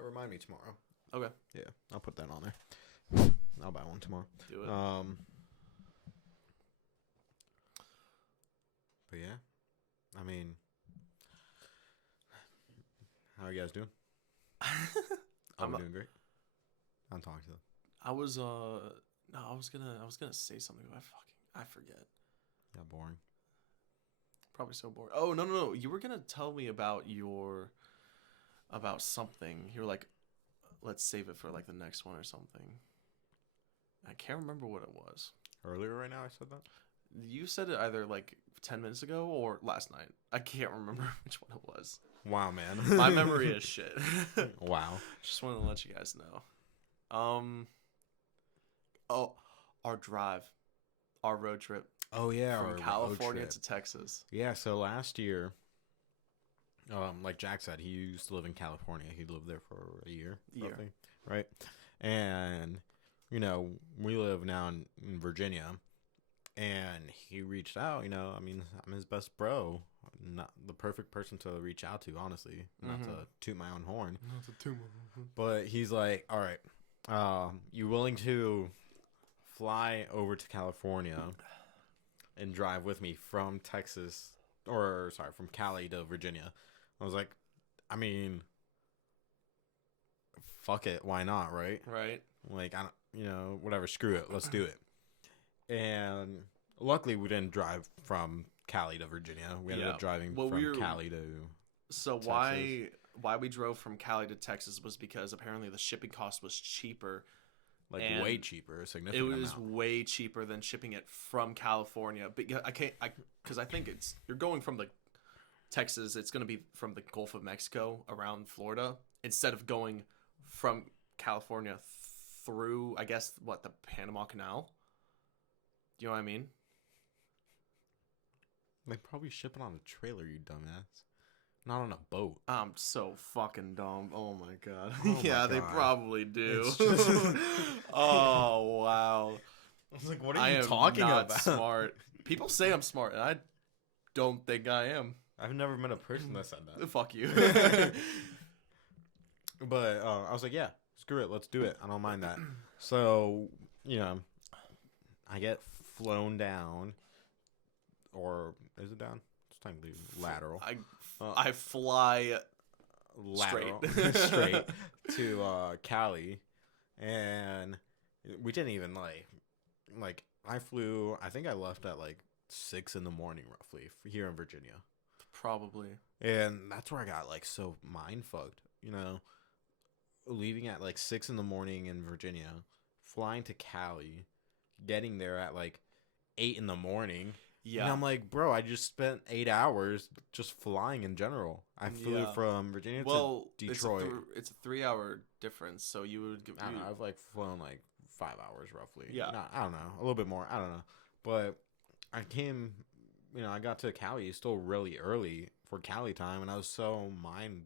Remind me tomorrow. Okay. Yeah, I'll put that on there. I'll buy one tomorrow. Do it. But yeah, I mean, how are you guys doing? I'm doing great. I'm talking to them. I was gonna say something, but I forget. Yeah, boring. Probably so boring. Oh no! You were gonna tell me about something. You were like, let's save it for like the next one or something. I can't remember what it was. Earlier right now I said that? You said it either like 10 minutes ago or last night. I can't remember which one it was. Wow, man. My memory is shit. Wow. Just wanted to let you guys know. Our drive. Our road trip. Oh yeah, from California to Texas. Yeah, so last year, like Jack said, he used to live in California. He lived there for a year, roughly, right? And we live now in Virginia, and he reached out. I mean, I'm his best bro. Not the perfect person to reach out to, honestly. Not to toot my own horn. But he's like, all right, you willing to fly over to California and drive with me from from Cali to Virginia? I was like, I mean, fuck it, why not, right? Right. Like, I don't, whatever, screw it, let's do it. And luckily, we didn't drive from Cali to Virginia. We ended up driving from Cali to Texas. Why we drove from Cali to Texas was because apparently the shipping cost was cheaper. Like way cheaper, a significant amount. It was way cheaper than shipping it from California. But because I think you're going from the Texas, it's going to be from the Gulf of Mexico around Florida instead of going from California through, I guess, the Panama Canal. Do you know what I mean? They probably ship it on a trailer, you dumbass. Not on a boat. I'm so fucking dumb. Oh my god. Oh yeah, my they God. probably do. Just... Oh wow. I was like, what are you talking about? Smart. People say I'm smart, and I don't think I am. I've never met a person that said that. Fuck you. But I was like, yeah, screw it, let's do it. I don't mind that. So, I get flown down, or is it down? It's technically lateral. I fly lateral, straight to Cali, and we didn't even like I flew. I think I left at like 6 in the morning, roughly, here in Virginia. Probably. And that's where I got like so mind fucked. You know, leaving at like 6 in the morning in Virginia, flying to Cali, getting there at like 8 in the morning. Yeah. And I'm like, bro, I just spent 8 hours just flying in general. I flew from Virginia to Detroit. It's a 3-hour difference, so you would give. I don't know, I've like flown like 5 hours roughly. Yeah. No, I don't know, a little bit more. I don't know, but I came. You know, I got to Cali still really early for Cali time, and I was so mind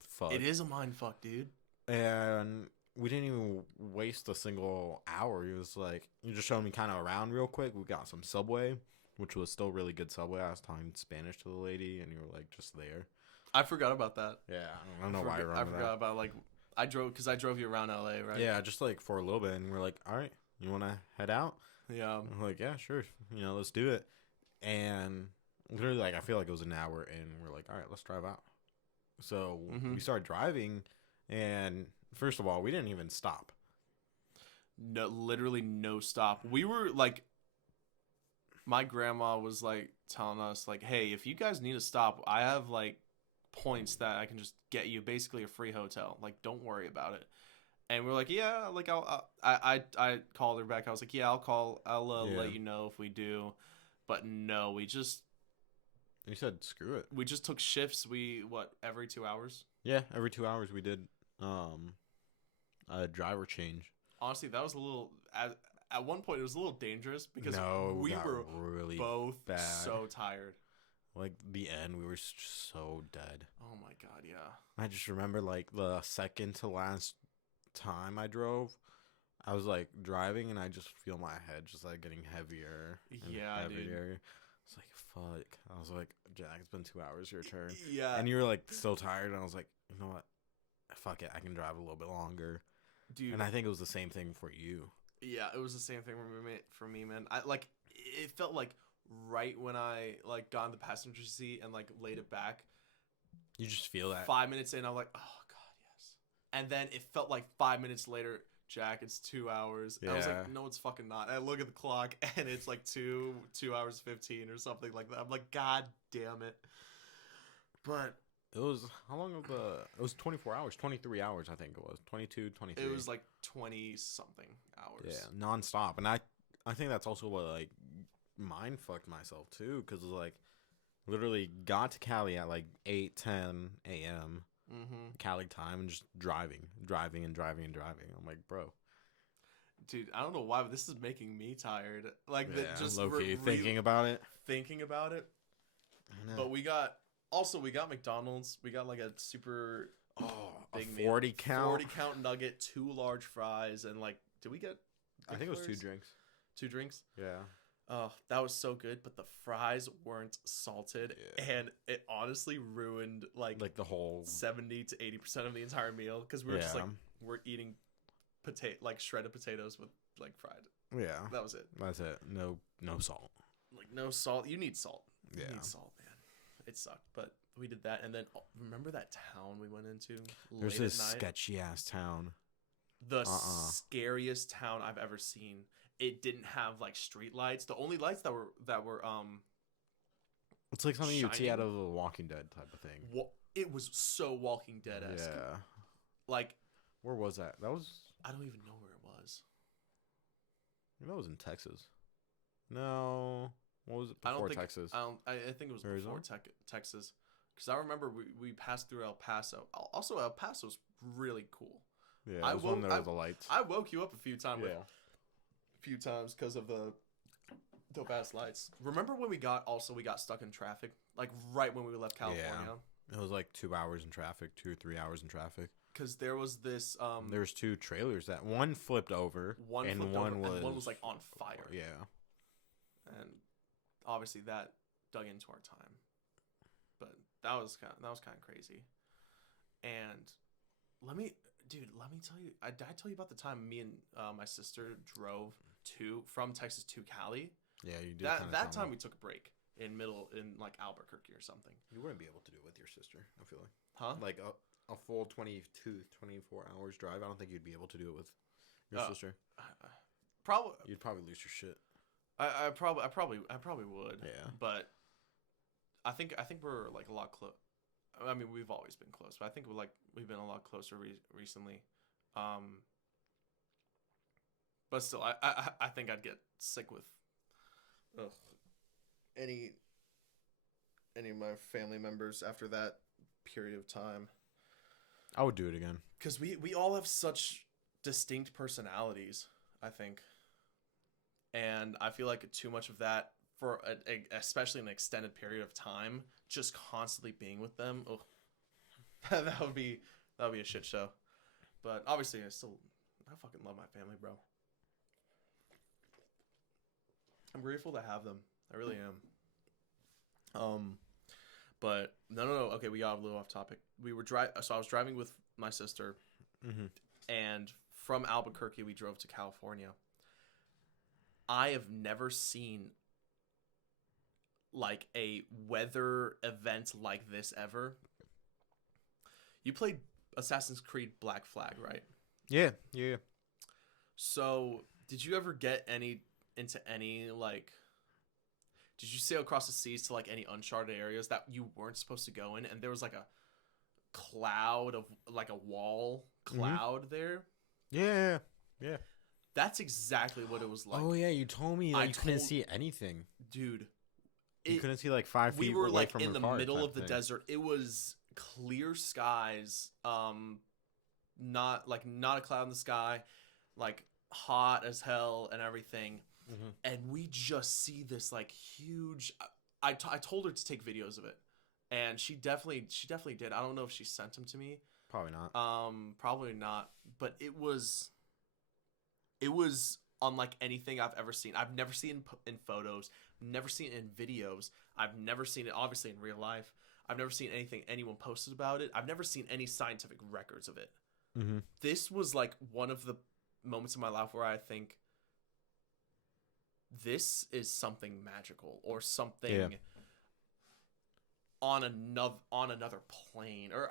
fucked. It is a mind fuck, dude. And we didn't even waste a single hour. He was like, you just showed me kind of around real quick. We got some Subway, which was still really good Subway. I was talking Spanish to the lady, and you were like just there. I forgot about that. Yeah, I don't know why I remember that. I forgot about, like, I drove you around LA, right? Yeah, just like for a little bit, and we're like, all right, you want to head out? Yeah. I'm like, yeah, sure. You know, let's do it. And literally, like, I feel like it was an hour, and we're like, all right, let's drive out. So we started driving, and first of all, we didn't even stop. No, literally no stop. We were like, my grandma was like telling us like, hey, if you guys need to stop, I have like points that I can just get you basically a free hotel. Like, don't worry about it. And we're like, yeah, like I called her back. I was like, yeah, I'll let you know if we do. But no, we just. You said screw it. We just took shifts. Every 2 hours? Yeah, every 2 hours we did a driver change. Honestly, that was a little. At one point, it was a little dangerous because we were really both bad. So tired. Like the end, we were so dead. Oh my god, yeah. I just remember like the second to last time I drove, I was like driving and I just feel my head just like getting heavier and heavier. Dude. It's like, fuck. I was like, Jack, it's been 2 hours, your turn. Yeah. And you were like so tired, and I was like, you know what? Fuck it, I can drive a little bit longer. Dude. And I think it was the same thing for you. Yeah, it was the same thing for me, man. It felt like right when I like got in the passenger seat and like laid it back. You just feel that. 5 minutes in, I'm like, oh god, yes. And then it felt like 5 minutes later, Jack, it's 2 hours. Yeah. I was like, no, it's fucking not. And I look at the clock and it's like 2 hours 15 or something like that. I'm like, god damn it. But it was, how long of it was 24 hours, 23 hours, I think it was. 22, 23. It was like 20 something hours. Yeah, nonstop. And I think that's also what like mind fucked myself too, because it was like literally got to Cali at like 8:10 a.m. Cali time, and just driving. I'm like, bro, dude, I don't know why, but this is making me tired. Like, just low-key thinking about it. But we got McDonald's. We got like a super big 40 count, 40 count nugget, 2 large fries, and like, did we get? I think it was 2 drinks. 2 drinks. Yeah. Oh, that was so good, but the fries weren't salted, and it honestly ruined like the whole 70 to 80% of the entire meal, because we were just like, we're eating shredded potatoes with like fried. Yeah, that was it. That's it. No salt. Like, no salt. You need salt. Yeah. You need salt, man. It sucked, but we did that, and then remember that town we went into? There's this sketchy ass town. The scariest town I've ever seen. It didn't have like street lights. The only lights that were it's like something you'd see out of a Walking Dead type of thing. It was so Walking Dead-esque. Yeah. Like, where was that? That was, I don't even know where it was. You know, it was in Texas. No, what was it before Texas? I think it was Arizona? Before Texas, because I remember we passed through El Paso. Also, El Paso's really cool. Yeah, it was when there were the lights. I woke you up a few times. Yeah. Few times because of the dope ass lights. Remember when we got stuck in traffic, like right when we left California? Yeah. It was like 2 hours in traffic, 2 or 3 hours in traffic. Because there was this there's 2 trailers that one flipped over, and one was like on fire. Yeah. And obviously that dug into our time. But that was kind of crazy. And let me tell you, did I tell you about the time me and my sister drove from Texas to Cali? Yeah, you did. That time we took a break in like Albuquerque or something. You wouldn't be able to do it with your sister, I feel like. Huh? Like a full 24 hours drive, I don't think you'd be able to do it with your sister. Probably. You'd probably lose your shit. I probably would. Yeah. But I think we're like a lot close. I mean, we've always been close, but I think we've been a lot closer recently. Um, but still, I think I'd get sick with ugh, any any of my family members after that period of time. I would do it again. Because we all have such distinct personalities, I think. And I feel like too much of that for especially an extended period of time, just constantly being with them, ugh, that would be a shit show. But obviously, I fucking love my family, bro. I'm grateful to have them. I really am. But no. Okay, we got a little off topic. So I was driving with my sister, Mm-hmm. and from Albuquerque we drove to California. I have never seen like a weather event like this ever. You played Assassin's Creed Black Flag, right? Yeah. Yeah. So, did you ever get into any like? Did you sail across the seas to like any uncharted areas that you weren't supposed to go in, and there was like a cloud of like a wall cloud there? Yeah. Yeah. That's exactly what it was like. Oh yeah, you told me that you couldn't see anything, dude. You couldn't see like 5 feet. We were away like from in the car middle of the thing. desert. It was clear skies. Not a cloud in the sky, like hot as hell and everything. Mm-hmm. And we just see this like huge. I told her to take videos of it, and she definitely did. I don't know if she sent them to me. Probably not. Probably not. But it was unlike anything I've ever seen. I've never seen it in photos, never seen it in videos. I've never seen it obviously in real life. I've never seen anything anyone posted about it. I've never seen any scientific records of it. Mm-hmm. This was like one of the moments in my life where I think this is something magical or something on another plane, or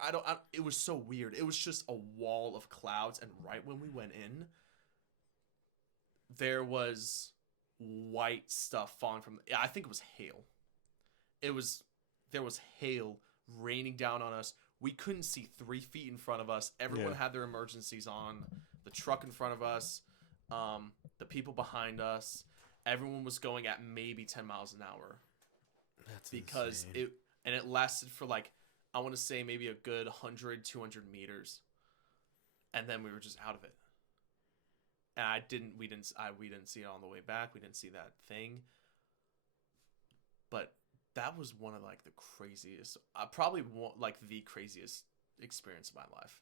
it was so weird. It was just a wall of clouds, and right when we went in, there was white stuff falling from I think it was hail. There was hail raining down on us. We couldn't see 3 feet in front of us. Everyone had their emergencies on. The truck in front of us, the people behind us, everyone was going at maybe 10 miles an hour. That's because insane. it lasted for like, I want to say maybe a good 100, 200 meters. And then we were just out of it. And we didn't see it on the way back. We didn't see that thing. But that was one of like the craziest, probably like the craziest experience of my life.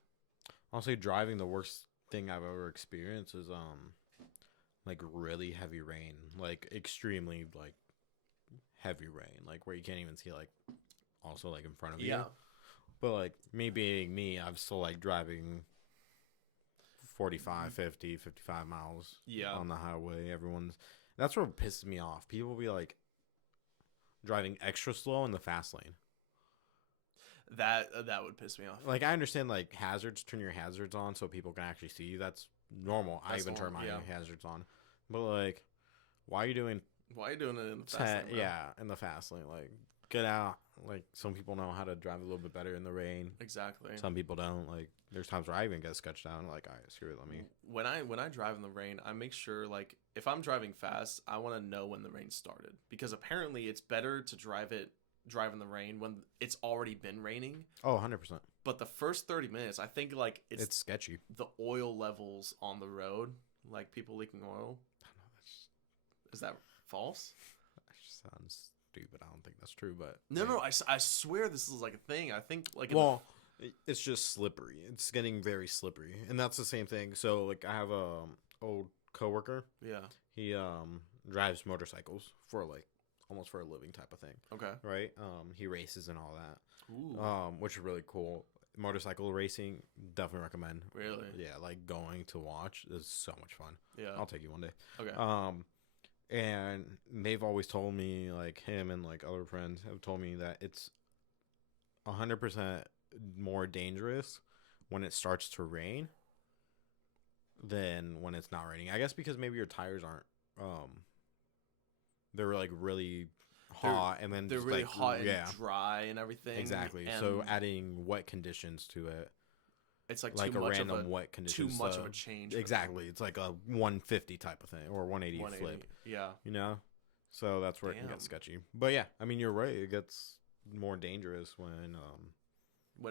Honestly, driving, the worst thing I've ever experienced is like really heavy rain, like extremely like heavy rain, like where you can't even see like also like in front of you. But like me being me, I'm still like driving 45, 50, 55 miles on the highway. That's what pisses me off. People be like driving extra slow in the fast lane. That would piss me off. Like, I understand like hazards, turn your hazards on so people can actually see you. That's normal. I even turn my hazards on. But like, why are you doing it in the fast lane, bro? Yeah, in the fast lane. Like, get out. Like, some people know how to drive a little bit better in the rain. Exactly. Some people don't. Like, there's times where I even get sketched out. Like, all right, screw it, let me. When I drive in the rain, I make sure, like, if I'm driving fast, I want to know when the rain started. Because apparently it's better to drive in the rain when it's already been raining. Oh, 100%. But the first 30 minutes, I think, like, it's sketchy. The oil levels on the road, like people leaking oil. Is that false? That just sounds stupid. I don't think that's true, but no, I swear this is like a thing. I think like it's just slippery. It's getting very slippery, and that's the same thing. So like I have a old coworker. Yeah. He drives motorcycles for like almost for a living type of thing. Okay. Right. He races and all that. Ooh. Which is really cool. Motorcycle racing, definitely recommend. Really? Yeah, like going to watch is so much fun. Yeah. I'll take you one day. Okay. And they've always told me, like him and like other friends have told me that it's 100% more dangerous when it starts to rain than when it's not raining. I guess because maybe your tires aren't they're like really hot, and then they're just, really like, hot and dry and everything. Exactly. And so adding wet conditions to it, it's like a random wet condition. Too much of a change. Exactly. It's like a 150 type of thing, or 180 flip. Yeah. You know? So that's where it can get sketchy. But yeah, I mean, you're right. It gets more dangerous when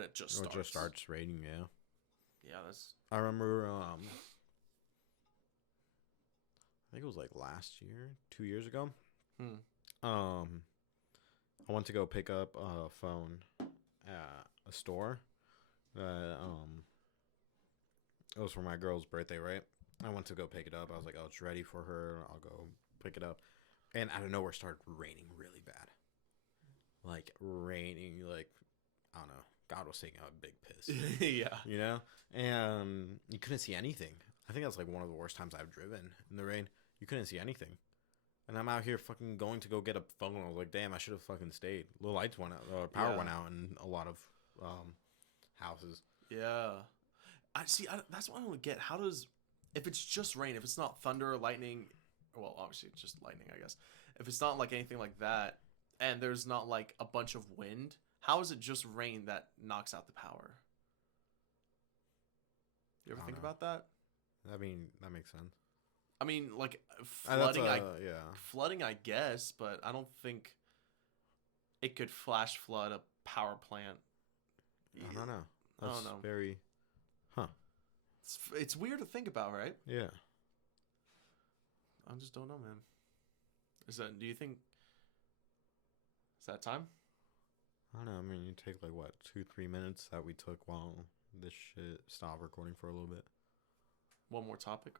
it just starts. It just starts raining, yeah. Yeah, that's... I remember, I think it was like last year, 2 years ago. I went to go pick up a phone at a store. It was for my girl's birthday, right? I went to go pick it up. I was like, oh, it's ready for her. I'll go pick it up. And out of nowhere, it started raining really bad. Like, raining, like, I don't know. God was taking a big piss. Yeah. You know? And you couldn't see anything. I think that's like one of the worst times I've driven in the rain. You couldn't see anything. And I'm out here fucking going to go get a phone. I was like, damn, I should have fucking stayed. The lights went out. Power went out in a lot of houses. Yeah. That's what I don't get. How does... If it's just rain, if it's not thunder or lightning... Well, obviously, it's just lightning, I guess. If it's not like anything like that, and there's not like a bunch of wind, how is it just rain that knocks out the power? You ever think about that? I mean, that makes sense. I mean, like flooding, flooding, I guess, but I don't think it could flash flood a power plant. I don't know. I don't know. Very, It's weird to think about, right? Yeah. I just don't know, man. Do you think... Is that time? I don't know. I mean, you take like, what, 2-3 minutes that we took while this shit stopped recording for a little bit. One more topic.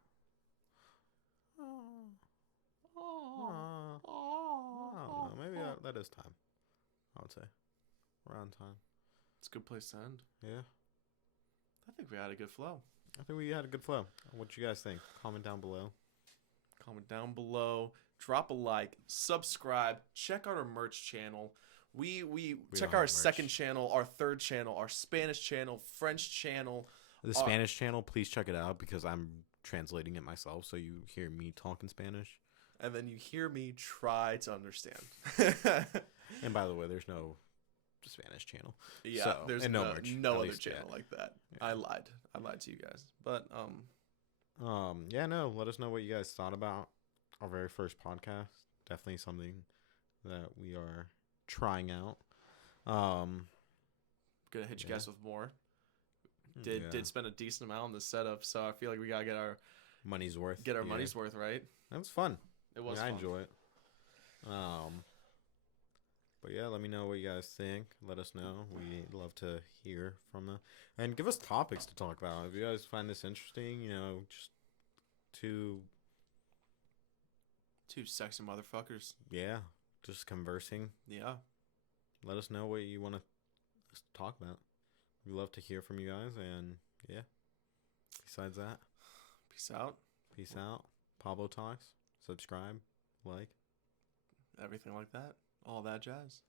I don't know. Maybe that is time. I would say. Around time. It's a good place to end. Yeah. I think we had a good flow. I think we had a good flow. What you guys think? Comment down below. Drop a like, subscribe, check out our merch channel. We check our second channel, our third channel, our Spanish channel, French channel. The Spanish channel, please check it out because I'm translating it myself, so you hear me talk in Spanish. And then you hear me try to understand. And by the way, there's no Spanish channel. Yeah, so, there's no other channel like that. Yeah. I lied to you guys. But let us know what you guys thought about our very first podcast. Definitely something that we are trying out. Gonna hit you guys with more. Did spend a decent amount on the setup, so I feel like we gotta get our money's worth. Money's worth, right? That was fun. It was fun. I enjoy it. But yeah, let me know what you guys think. Let us know. We love to hear from them. And give us topics to talk about. If you guys find this interesting, just two sexy motherfuckers. Yeah, just conversing. Yeah. Let us know what you want to talk about. We love to hear from you guys. And yeah, besides that, peace out. Peace out. PabloTalks. Subscribe. Like. Everything like that. All that jazz.